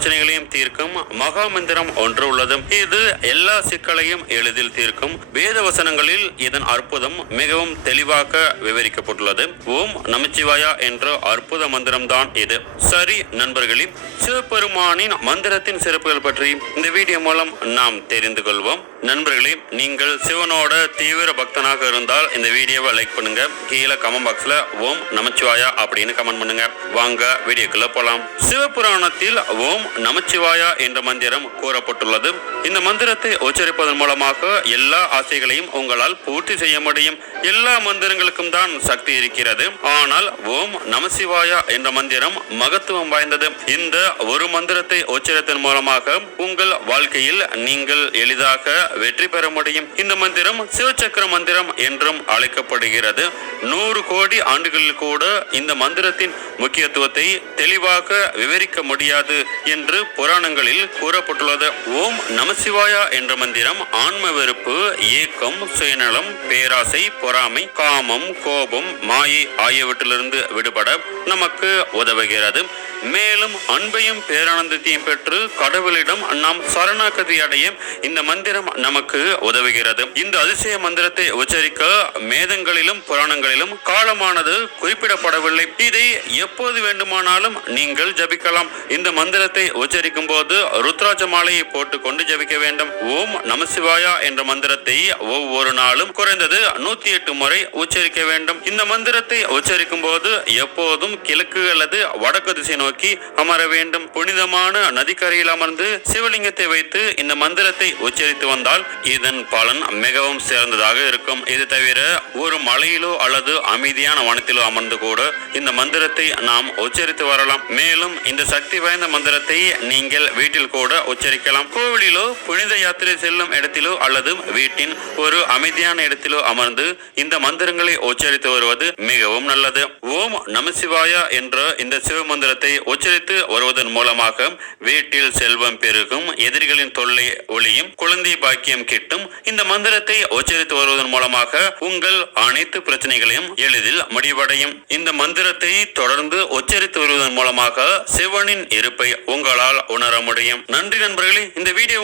பிரச்சனைகளையும் தீர்க்கும். மகா மந்திரம் ஒன்று உள்ளது. இது எல்லா சிக்கலையும் எளிதில் தீர்க்கும். வேத வசனங்களில் இதன் அற்புதம் மிகவும் தெளிவாக விவரிக்கப்பட்டுள்ளது. ஓம் நமச்சிவாயா என்ற அற்புத மந்திரம் தான் இது. சரி நண்பர்களே சிவபெருமானின் மந்திரத்தின் சிறப்புகள் பற்றி இந்த வீடியோ மூலம் நாம் தெரிந்து கொள்வோம். நண்பர்களே நீங்கள் சிவனோட தீவிர பக்தனாக இருந்தால் இந்த வீடியோவை லைக் பண்ணுங்க. கீழே கமெண்ட் பாக்ஸ்ல ஓம் நமச்சிவாயா அப்படின்னு கமெண்ட் பண்ணுங்க. வாங்க வீடியோக்குள்ள போலாம். சிவபுராணத்தில் ஓம் நமச்சிவாயா என்ற மந்திரம் கூறப்பட்டுள்ளது. இந்த மந்திரத்தை உச்சரிப்பதன் மூலமாக எல்லா ஆசைகளையும் உங்களால் பூர்த்தி செய்ய முடியும். எல்லா மந்திரங்களுக்கும் தான் சக்தி இருக்கிறது. ஆனால் ஓம் நமசிவாயா என்ற மந்திரம் மகத்துவம் வாய்ந்தது. இந்த ஒரு மந்திரத்தை உச்சரித்தன் மூலமாக உங்கள் வாழ்க்கையில் நீங்கள் எளிதாக வெற்றி பெற முடியும். இந்த மந்திரம் சிவசக்கர மந்திரம் என்றும் அழைக்கப்படுகிறது. நூறு கோடி ஆண்டுகளில் கூட இந்த மந்திரத்தின் முக்கியத்துவத்தை தெளிவாக விவரிக்க முடியாது என்று என்று புராணங்களில் கூறப்பட்டுள்ளது. ஓம் நமசிவாயா என்ற மந்திரம் ஆன்ம வெறுப்பு ஏக்கம் சுயநலம் பேராசை பொறாமை காமம் கோபம் மாயை ஆகியவற்றிலிருந்து விடுபட நமக்கு உதவுகிறது. மேலும் அன்பையும் பேரானந்தத்தையும் பெற்று கடவுளிடம் நாம் சரணாகதி அடைய இந்த மந்திரம் நமக்கு உதவுகிறது. இந்த அதிசய மந்திரத்தை உச்சரிக்க மேதங்களிலும் புராணங்களிலும் காலமானது குறிப்பிடப்படவில்லை. இதை எப்போது வேண்டுமானாலும் நீங்கள் ஜபிக்கலாம். இந்த மந்திரத்தை உச்சரிக்கும் போது ருத்ராஜ மாலையை போட்டுக்கொண்டு ஜபிக்க வேண்டும். ஓம் நமசிவாயா என்ற மந்திரத்தை ஒவ்வொரு நாளும் குறைந்தது நூத்தி எட்டு முறை உச்சரிக்க வேண்டும். இந்த மந்திரத்தை உச்சரிக்கும் போது எப்போதும் கிழக்கு அல்லது வடக்கு திசை நோக்கி அமர வேண்டும். புனிதமான நதிக்கரையில் அமர்ந்து சிவலிங்கத்தை வைத்து இந்த மந்திரத்தை உச்சரித்து வந்தால் இதன் பலன் மிகவும் சிறந்ததாக இருக்கும். இது தவிர ஒரு மலையிலோ அல்லது அமைதியான வனத்திலோ அமர்ந்து கூட இந்த மந்திரத்தை நாம் உச்சரித்து வரலாம். மேலும் இந்த சக்தி வாய்ந்த மந்திரத்தை நீங்கள் வீட்டில் கூட உச்சரிக்கலாம். கோவிலிலோ புனித யாத்திரை செல்லும் இடத்திலோ அல்லது வீட்டின் ஒரு அமைதியான இடத்திலோ அமர்ந்து இந்த மந்திரங்களை உச்சரித்து வருவது மிகவும் நல்லது. ஓம் நமசிவாயா என்ற இந்த சிவ மந்திரத்தை உச்சரித்து வருவதன் மூலமாக வீட்டில் செல்வம் பெருகும் எதிரிகளின் தொல்லை ஒளியும் குழந்தை பாக்கியம் கிட்டும். இந்த மந்திரத்தை உச்சரித்து வருவதன் மூலமாக உங்கள் அனைத்து பிரச்சனைகளையும் எளிதில் முடிவடையும். இந்த மந்திரத்தை தொடர்ந்து உச்சரித்து வருவதன் மூலமாக சிவனின் இருப்பை உங்கள் உங்களால் உணர முடியும். நன்றி நண்பர்களே இந்த வீடியோ